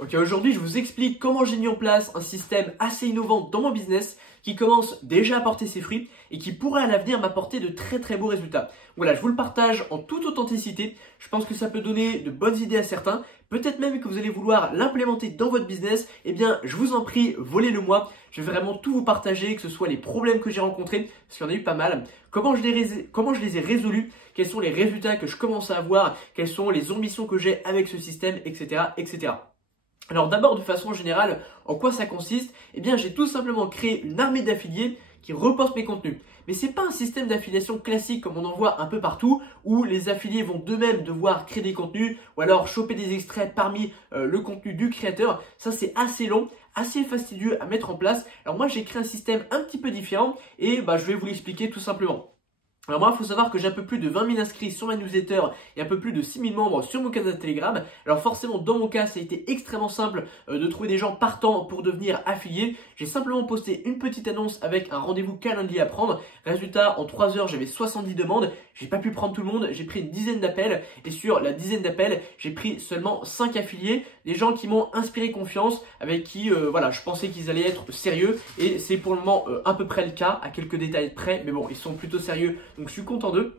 Ok, aujourd'hui je vous explique comment j'ai mis en place un système assez innovant dans mon business qui commence déjà à porter ses fruits et qui pourrait à l'avenir m'apporter de très beaux résultats. Voilà, je vous le partage en toute authenticité. Je pense que ça peut donner de bonnes idées à certains. Peut-être même que vous allez vouloir l'implémenter dans votre business. Eh bien, je vous en prie, volez-le moi. Je vais vraiment tout vous partager, que ce soit les problèmes que j'ai rencontrés, parce qu'il y en a eu pas mal, comment je les ai résolus, quels sont les résultats que je commence à avoir, quelles sont les ambitions que j'ai avec ce système, etc., etc. Alors d'abord, de façon générale, en quoi ça consiste? Eh bien, j'ai tout simplement créé une armée d'affiliés qui repostent mes contenus. Mais ce n'est pas un système d'affiliation classique comme on en voit un peu partout, où les affiliés vont d'eux-mêmes devoir créer des contenus ou alors choper des extraits parmi le contenu du créateur. Ça, c'est assez long, assez fastidieux à mettre en place. Alors moi, j'ai créé un système un petit peu différent et je vais vous l'expliquer tout simplement. Alors moi, il faut savoir que j'ai un peu plus de 20 000 inscrits sur ma newsletter et un peu plus de 6 000 membres sur mon canal Telegram. Alors forcément, dans mon cas, ça a été extrêmement simple de trouver des gens partants pour devenir affiliés. J'ai simplement posté une petite annonce avec un rendez-vous calendrier à prendre. Résultat, en 3 heures, j'avais 70 demandes. J'ai pas pu prendre tout le monde, j'ai pris une dizaine d'appels et sur la dizaine d'appels, j'ai pris seulement 5 affiliés. Des gens qui m'ont inspiré confiance, avec qui je pensais qu'ils allaient être sérieux et c'est pour le moment à peu près le cas, à quelques détails près, mais bon, ils sont plutôt sérieux. Donc je suis content d'eux.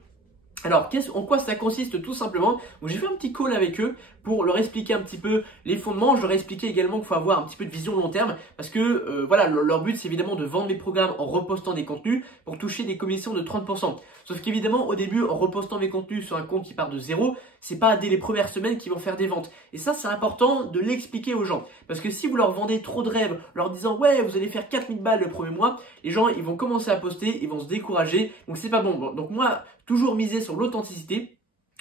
Alors, en quoi ça consiste tout simplement? Donc j'ai fait un petit call avec eux pour leur expliquer un petit peu les fondements. Je leur ai expliqué également qu'il faut avoir un petit peu de vision long terme parce que leur but c'est évidemment de vendre mes programmes en repostant des contenus pour toucher des commissions de 30%. Sauf qu'évidemment au début en repostant mes contenus sur un compte qui part de zéro, c'est pas dès les premières semaines qu'ils vont faire des ventes. Et ça c'est important de l'expliquer aux gens parce que si vous leur vendez trop de rêves, leur disant ouais vous allez faire 4000 balles le premier mois, les gens ils vont commencer à poster, ils vont se décourager, donc c'est pas bon. Donc moi toujours miser sur l'authenticité.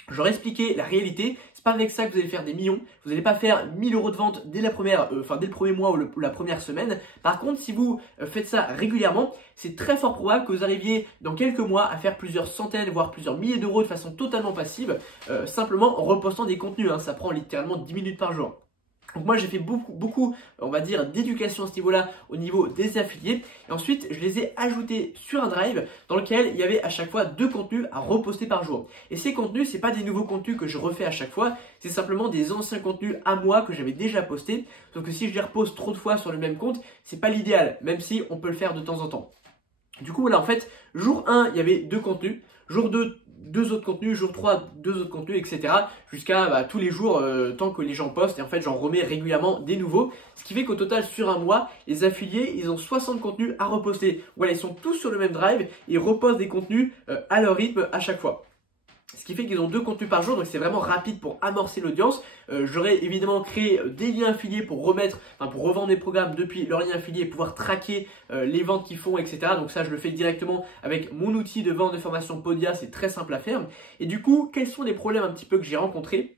Je leur ai expliqué la réalité, c'est pas avec ça que vous allez faire des millions, vous n'allez pas faire 1000 € de vente dès le premier mois ou la première semaine. Par contre, si vous faites ça régulièrement, c'est très fort probable que vous arriviez dans quelques mois à faire plusieurs centaines, voire plusieurs milliers d'euros de façon totalement passive, simplement en repostant des contenus. Ça prend littéralement 10 minutes par jour. Donc moi j'ai fait beaucoup, on va dire, d'éducation à ce niveau-là au niveau des affiliés. Et ensuite je les ai ajoutés sur un drive dans lequel il y avait à chaque fois 2 contenus à reposter par jour. Et ces contenus, c'est pas des nouveaux contenus que je refais à chaque fois, c'est simplement des anciens contenus à moi que j'avais déjà postés. Sauf que si je les repose trop de fois sur le même compte, c'est pas l'idéal, même si on peut le faire de temps en temps. Du coup, voilà, en fait, jour 1, il y avait 2 contenus. Jour 2, 2 autres contenus. Jour 3, 2 autres contenus, etc. Jusqu'à tous les jours, tant que les gens postent. Et en fait, j'en remets régulièrement des nouveaux. Ce qui fait qu'au total, sur un mois, les affiliés, ils ont 60 contenus à reposter. Voilà, ils sont tous sur le même drive. Et ils repostent des contenus à leur rythme à chaque fois. Ce qui fait qu'ils ont 2 contenus par jour, donc c'est vraiment rapide pour amorcer l'audience. J'aurais évidemment créé des liens affiliés pour revendre mes programmes depuis leurs liens affiliés et pouvoir traquer les ventes qu'ils font, etc. Donc ça, je le fais directement avec mon outil de vente de formation Podia, c'est très simple à faire. Et du coup, quels sont les problèmes un petit peu que j'ai rencontrés?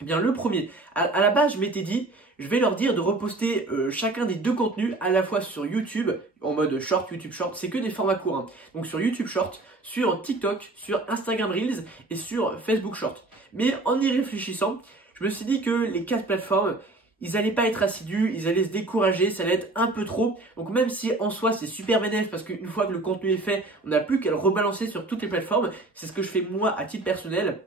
Eh bien, le premier, à la base, je m'étais dit, je vais leur dire de reposter chacun des 2 contenus à la fois sur YouTube, en mode short, YouTube short, c'est que des formats courts. Donc sur YouTube short, sur TikTok, sur Instagram Reels et sur Facebook short. Mais en y réfléchissant, je me suis dit que les 4 plateformes, ils n'allaient pas être assidus, ils allaient se décourager, ça allait être un peu trop. Donc même si en soi c'est super bénéfique parce qu'une fois que le contenu est fait, on n'a plus qu'à le rebalancer sur toutes les plateformes. C'est ce que je fais moi à titre personnel.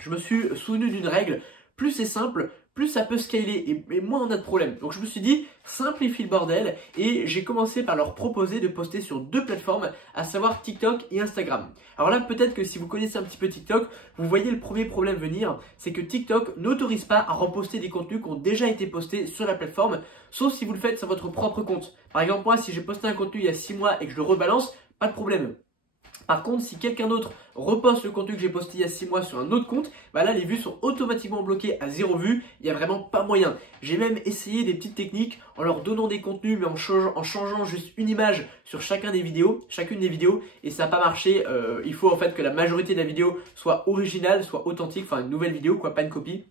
Je me suis souvenu d'une règle, plus c'est simple, plus ça peut scaler et moins on a de problèmes. Donc je me suis dit, simplifie le bordel et j'ai commencé par leur proposer de poster sur 2 plateformes, à savoir TikTok et Instagram. Alors là, peut-être que si vous connaissez un petit peu TikTok, vous voyez le premier problème venir, c'est que TikTok n'autorise pas à reposter des contenus qui ont déjà été postés sur la plateforme, sauf si vous le faites sur votre propre compte. Par exemple, moi, si j'ai posté un contenu il y a 6 mois et que je le rebalance, pas de problème. Par contre, si quelqu'un d'autre reposte le contenu que j'ai posté il y a 6 mois sur un autre compte, là les vues sont automatiquement bloquées à 0 vues, il n'y a vraiment pas moyen. J'ai même essayé des petites techniques en leur donnant des contenus mais en changeant juste une image sur chacune des vidéos et ça n'a pas marché. Il faut en fait que la majorité de la vidéo soit originale, soit authentique, enfin une nouvelle vidéo quoi, pas une copie.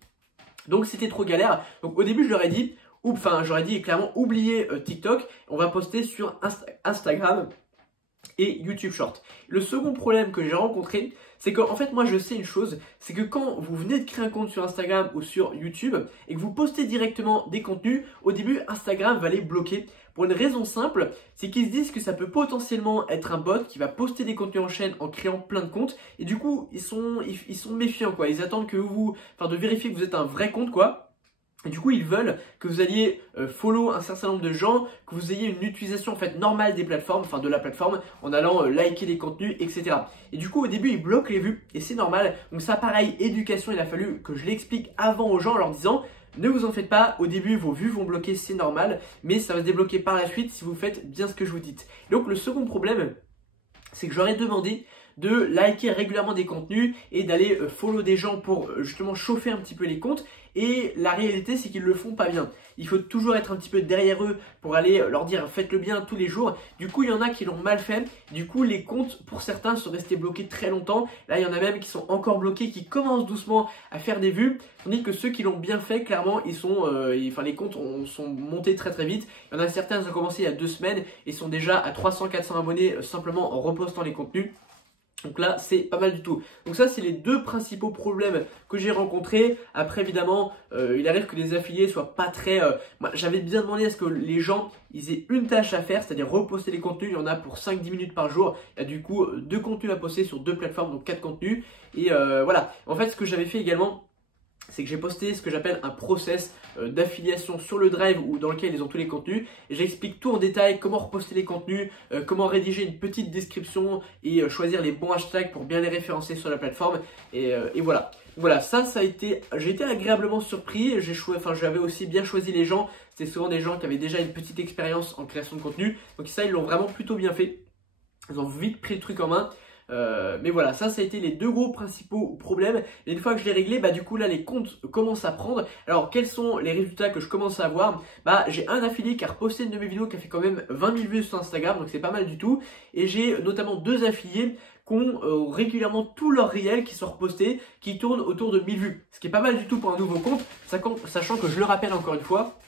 Donc c'était trop galère. Donc au début je leur ai dit, j'aurais dit clairement oubliez TikTok, on va poster sur Instagram et YouTube Short. Le second problème que j'ai rencontré, c'est qu'en fait moi je sais une chose, c'est que quand vous venez de créer un compte sur Instagram ou sur YouTube et que vous postez directement des contenus, au début Instagram va les bloquer pour une raison simple, c'est qu'ils se disent que ça peut potentiellement être un bot qui va poster des contenus en chaîne en créant plein de comptes et du coup ils sont méfiants quoi, ils attendent que de vérifier que vous êtes un vrai compte quoi. Et du coup, ils veulent que vous alliez follow un certain nombre de gens, que vous ayez une utilisation en fait normale des plateformes, enfin de la plateforme, en allant liker les contenus, etc. Et du coup, au début, ils bloquent les vues et c'est normal. Donc ça, pareil, éducation, il a fallu que je l'explique avant aux gens en leur disant ne vous en faites pas, au début vos vues vont bloquer, c'est normal, mais ça va se débloquer par la suite si vous faites bien ce que je vous dis. Donc le second problème, c'est que j'aurais demandé de liker régulièrement des contenus et d'aller follow des gens pour justement chauffer un petit peu les comptes. Et la réalité, c'est qu'ils le font pas bien. Il faut toujours être un petit peu derrière eux pour aller leur dire faites-le bien tous les jours. Du coup, il y en a qui l'ont mal fait. Du coup, les comptes, pour certains, sont restés bloqués très longtemps. Là, il y en a même qui sont encore bloqués, qui commencent doucement à faire des vues. Tandis que ceux qui l'ont bien fait, clairement, ils sont, les comptes sont montés très très vite. Il y en a certains qui ont commencé il y a 2 semaines et sont déjà à 300-400 abonnés simplement en repostant les contenus. Donc là, c'est pas mal du tout. Donc ça, c'est les 2 principaux problèmes que j'ai rencontrés. Après, évidemment, il arrive que les affiliés soient pas très... j'avais bien demandé à ce que les gens ils aient une tâche à faire, c'est-à-dire reposter les contenus. Il y en a pour 5-10 minutes par jour. Il y a du coup 2 contenus à poster sur 2 plateformes, donc 4 contenus. Et voilà. En fait, ce que j'avais fait également, c'est que j'ai posté ce que j'appelle un process d'affiliation sur le Drive ou dans lequel ils ont tous les contenus. Et j'explique tout en détail, comment reposter les contenus, comment rédiger une petite description et choisir les bons hashtags pour bien les référencer sur la plateforme. Et voilà. Voilà, ça a été, j'ai été agréablement surpris. J'avais aussi bien choisi les gens. C'était souvent des gens qui avaient déjà une petite expérience en création de contenu. Donc ça, ils l'ont vraiment plutôt bien fait. Ils ont vite pris le truc en main. Mais voilà, ça a été les 2 gros principaux problèmes. Et une fois que je l'ai réglé, du coup là les comptes commencent à prendre. Alors quels sont les résultats que je commence à avoir? J'ai un affilié qui a reposté une de mes vidéos qui a fait quand même 20 000 vues sur Instagram, donc c'est pas mal du tout. Et j'ai notamment 2 affiliés qui ont régulièrement tous leurs réels qui sont repostés, qui tournent autour de 1000 vues. Ce qui est pas mal du tout pour un nouveau compte, sachant que je le rappelle encore une fois,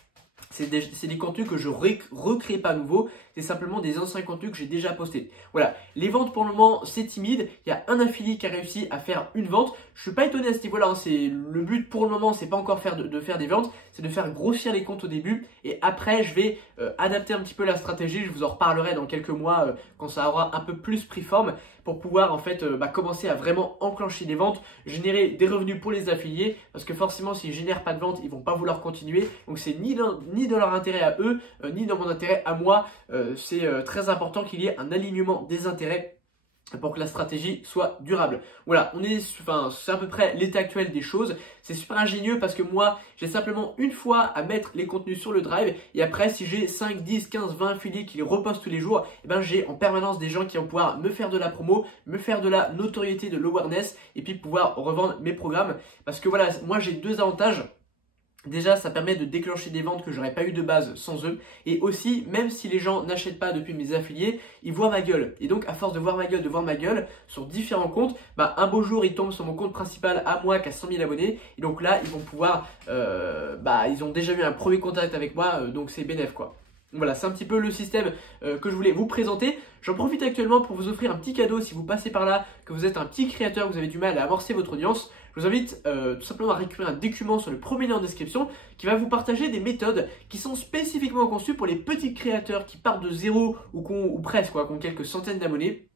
c'est des contenus que je recrée pas nouveau, c'est simplement des anciens contenus que j'ai déjà postés. Voilà, les ventes pour le moment c'est timide, il y a un affilié qui a réussi à faire une vente. Je suis pas étonné à ce niveau-là, hein. Le but pour le moment c'est pas encore de faire des ventes, c'est de faire grossir les comptes au début et après je vais adapter un petit peu la stratégie, je vous en reparlerai dans quelques mois quand ça aura un peu plus pris forme pour pouvoir en fait commencer à vraiment enclencher des ventes, générer des revenus pour les affiliés parce que forcément s'ils génèrent pas de ventes ils vont pas vouloir continuer, donc c'est ni dans leur intérêt à eux ni dans mon intérêt à moi. C'est très important qu'il y ait un alignement des intérêts pour que la stratégie soit durable. Voilà, c'est à peu près l'état actuel des choses. C'est super ingénieux parce que moi, j'ai simplement une fois à mettre les contenus sur le Drive et après, si j'ai 5, 10, 15, 20 affiliés qui les repostent tous les jours, j'ai en permanence des gens qui vont pouvoir me faire de la promo, me faire de la notoriété, de l'awareness et puis pouvoir revendre mes programmes. Parce que voilà, moi j'ai 2 avantages. Déjà, ça permet de déclencher des ventes que j'aurais pas eu de base sans eux. Et aussi, même si les gens n'achètent pas depuis mes affiliés, ils voient ma gueule. Et donc, à force de voir ma gueule sur différents comptes, un beau jour, ils tombent sur mon compte principal à moi qui a 100 000 abonnés. Et donc là, ils vont pouvoir, ils ont déjà eu un premier contact avec moi, donc c'est bénéf quoi. Voilà, c'est un petit peu le système que je voulais vous présenter. J'en profite actuellement pour vous offrir un petit cadeau si vous passez par là, que vous êtes un petit créateur, que vous avez du mal à amorcer votre audience. Je vous invite tout simplement à récupérer un document sur le premier lien en description qui va vous partager des méthodes qui sont spécifiquement conçues pour les petits créateurs qui partent de zéro ou presque, qui ont quelques centaines d'abonnés.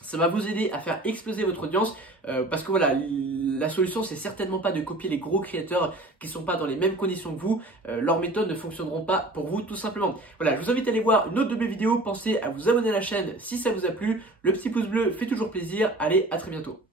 Ça va vous aider à faire exploser votre audience parce que voilà, la solution c'est certainement pas de copier les gros créateurs qui sont pas dans les mêmes conditions que vous. Leurs méthodes ne fonctionneront pas pour vous tout simplement. Voilà, je vous invite à aller voir une autre de mes vidéos. Pensez à vous abonner à la chaîne si ça vous a plu. Le petit pouce bleu fait toujours plaisir. Allez, à très bientôt.